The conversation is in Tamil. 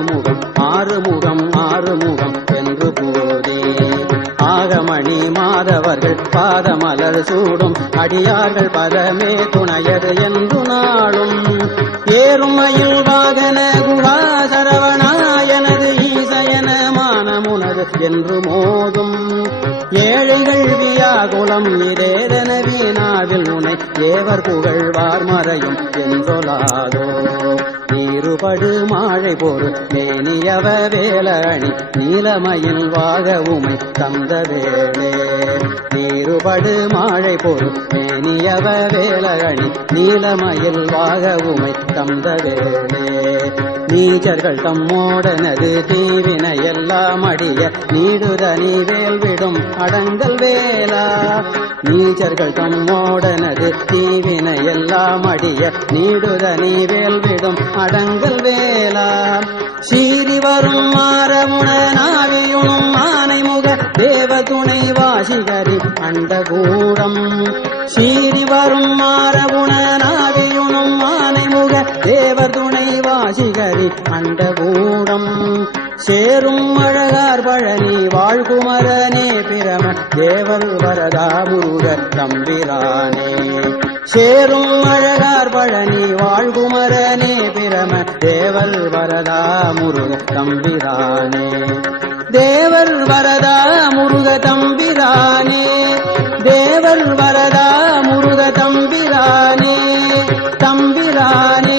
ஆறுமுகம் ஆறுமுகம் ஆறுமுகம் என்று போதே ஆகமணி மாதவர்கள் பாதமலர் சூடும் அடியார்கள் பதமே துணையது என்று நாளும் ஏறும் மயில் வாகன குஹா சரவணாயனது ஈசயன மானமுனது என்று மோதும் ஏழைகள் வியாகுலம் இரேதன வீணாவில் உனை ஏவர் புகழ்வார் மறையும் என்றொலாதோ நீருபடு மாழை போரு மேனியவ வேலணி நீலமயில் வாக உமை தந்த வேளே நீருபடு மாழை போரு மேனியவ வேலணி நீலமயில் வாக உமை தந்த வேளே நீச்சர்கள் தம்மோடனது தீவினை எல்லாம் அடிய நீடுதனி வேல் விடும் அடங்கல் வேலா நீச்சர்கள் தம்மோடனது தீவினை எல்லாம் அடிய நீடுதனி வேல் விடும் அடங்கல் வேலா சீறி வரும் மாறமுன நாவியுணும் ஆனைமுக தேவ துணை வாசிகரி அண்டகூடம் சீறி வரும் மாறமுன நாவியுணும் ஆனைமுக தேவ துணை வாசிகரி அண்டகூடம் சேரும் அழகார் பழனி வாழ்குமரனே பிரம தேவர் வரதா முருக தம்பிரானே சேரும் அழகார் பழனி வாழ்குமரனே பிரம தேவர் வரதா முருக தம்பிரானே தேவர் வரதா முருக தம்பிரானே தேவர் வரதா முருக தம்பிரானே தம்பிரானே